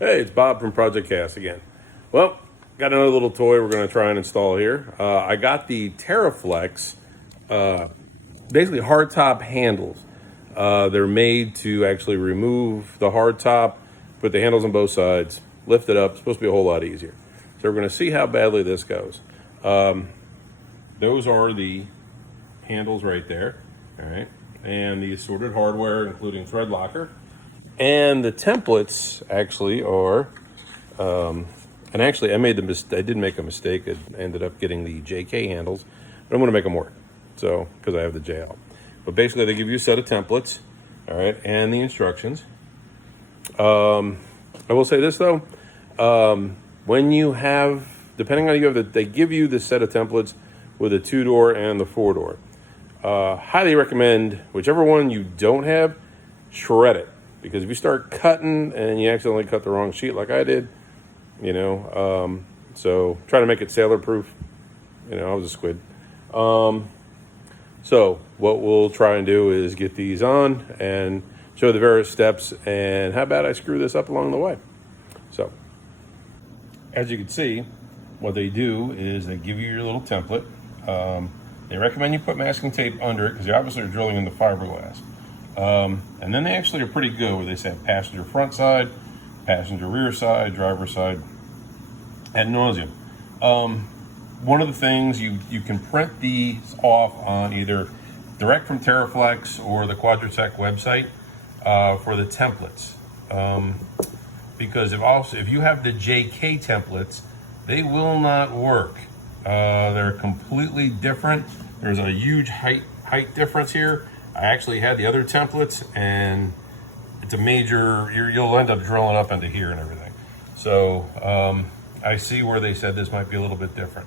Hey, it's Bob from Project Cast again. Well, got another little toy we're going to try and install here. I got the Teraflex, basically hardtop handles. They're made to actually remove the hardtop, put the handles on both sides, lift it up. It's supposed to be a whole lot easier. So we're going to see how badly this goes. Those are the handles right there, all right? And the assorted hardware, including thread locker. And the templates actually are, and actually I did make a mistake. I ended up getting the JK handles, but I'm gonna make them work. So, because I have the JL. But basically they give you a set of templates, all right, and the instructions. I will say this though, when you have, depending on you have they give you the set of templates with a 2-door and the 4-door. Highly recommend whichever one you don't have, shred it. Because if you start cutting and you accidentally cut the wrong sheet like I did, so try to make it sailor proof. I was a squid. So what we'll try and do is get these on and show the various steps and how bad I screw this up along the way. So as you can see, what they do is they give you your little template. They recommend you put masking tape under it because you obviously are drilling in the fiberglass. And then they actually are pretty good where they say passenger front side, passenger rear side, driver side, ad nauseum. One of the things you can print these off on either direct from Teraflex or the Quadratec website for the templates. Because if you have the JK templates, they will not work. They're completely different. There's a huge height difference here. I actually had the other templates, and it's a major, you'll end up drilling up into here and everything. So I see where they said this might be a little bit different.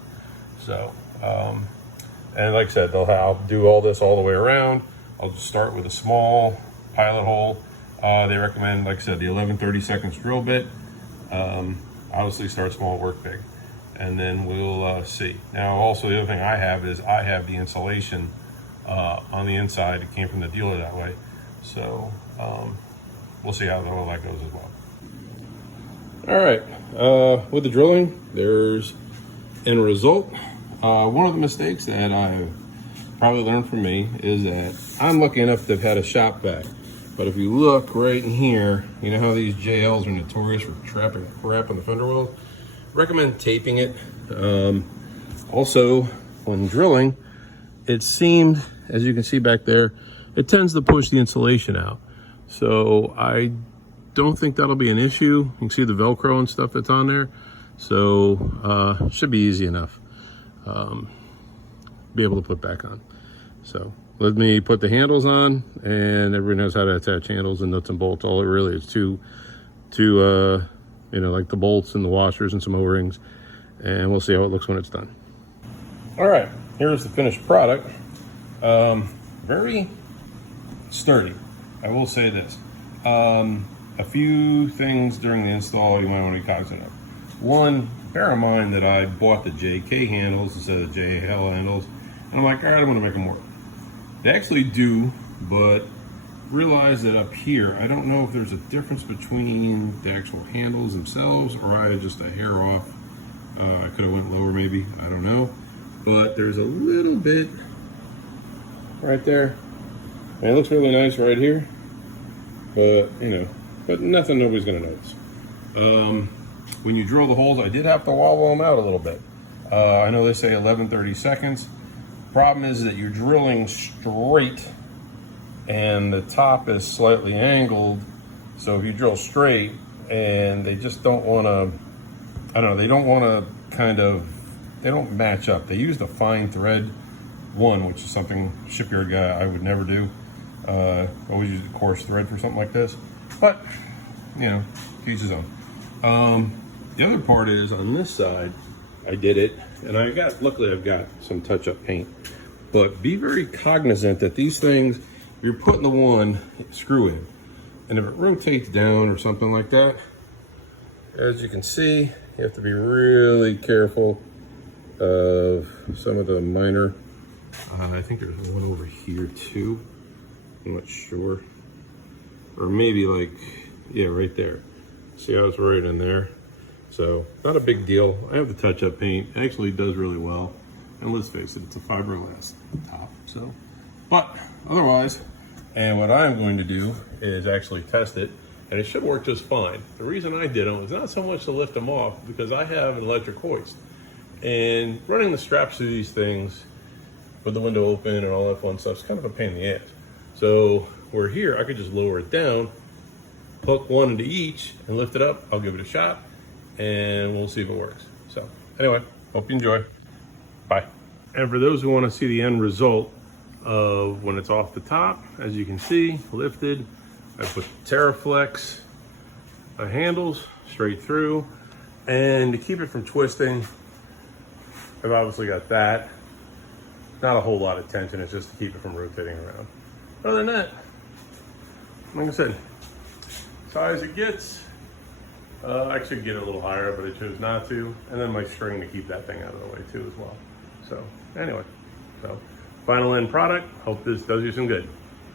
So, and like I said, I'll do all this all the way around. I'll just start with a small pilot hole. They recommend, like I said, the 11/32 drill bit. Obviously start small, work big. And then we'll see. Now, also the other thing I have is I have the insulation on the inside. It came from the dealer that way. So we'll see how all that goes as well. All right, with the drilling, there's end result. One of the mistakes that I've probably learned from me is that I'm lucky enough to have had a shop vac. But if you look right in here, you know how these JLs are notorious for trapping crap on the fender wells? Recommend taping it. Also, when drilling, it seemed, as you can see back there, it tends to push the insulation out. So I don't think that'll be an issue. You can see the Velcro and stuff that's on there. So should be easy enough. Be able to put back on. So let me put the handles on, and everybody knows how to attach handles and nuts and bolts. All it really is two like the bolts and the washers and some O-rings, and we'll see how it looks when it's done. All right, here's the finished product. Very sturdy, I will say this. A few things during the install you might want to be cognizant of. One, bear in mind that I bought the JK handles instead of JL handles, and I'm like, all right, I'm gonna make them work. They actually do, but realize that up here, I don't know if there's a difference between the actual handles themselves or I had just a hair off. I could have went lower maybe, I don't know. But there's a little bit right there. And it looks really nice right here. But, but nothing nobody's gonna notice. When you drill the holes, I did have to wobble them out a little bit. I know they say 11/32. Problem is that you're drilling straight and the top is slightly angled. So if you drill straight and they just don't want to, they don't want to they don't match up. They use the fine thread one, which is something shipyard guy I would never do. Always use the coarse thread for something like this. But, each his own. The other part is on this side, I did it, and luckily I've got some touch-up paint. But be very cognizant that these things, you're putting the one screw in, and if it rotates down or something like that, as you can see, you have to be really careful of some of the minor, I think there's one over here too, I'm not sure, or maybe right there. See how it's right in there? So not a big deal. I have the touch-up paint. It actually does really well. And let's face it, it's a fiberglass top. So, but otherwise, and what I'm going to do is actually test it, and it should work just fine. The reason I did them was not so much to lift them off, because I have an electric hoist. And running the straps through these things with the window open and all that fun stuff is kind of a pain in the ass. So where here, I could just lower it down, hook one into each and lift it up. I'll give it a shot and we'll see if it works. So anyway, hope you enjoy. Bye. And for those who want to see the end result of when it's off the top, as you can see, lifted, I put Teraflex handles straight through, and to keep it from twisting, I've obviously got that. Not a whole lot of tension, it's just to keep it from rotating around. Other than that, like I said, as high as it gets. I should get it a little higher, but I chose not to. And then my string to keep that thing out of the way too as well. So anyway, so final end product. Hope this does you some good.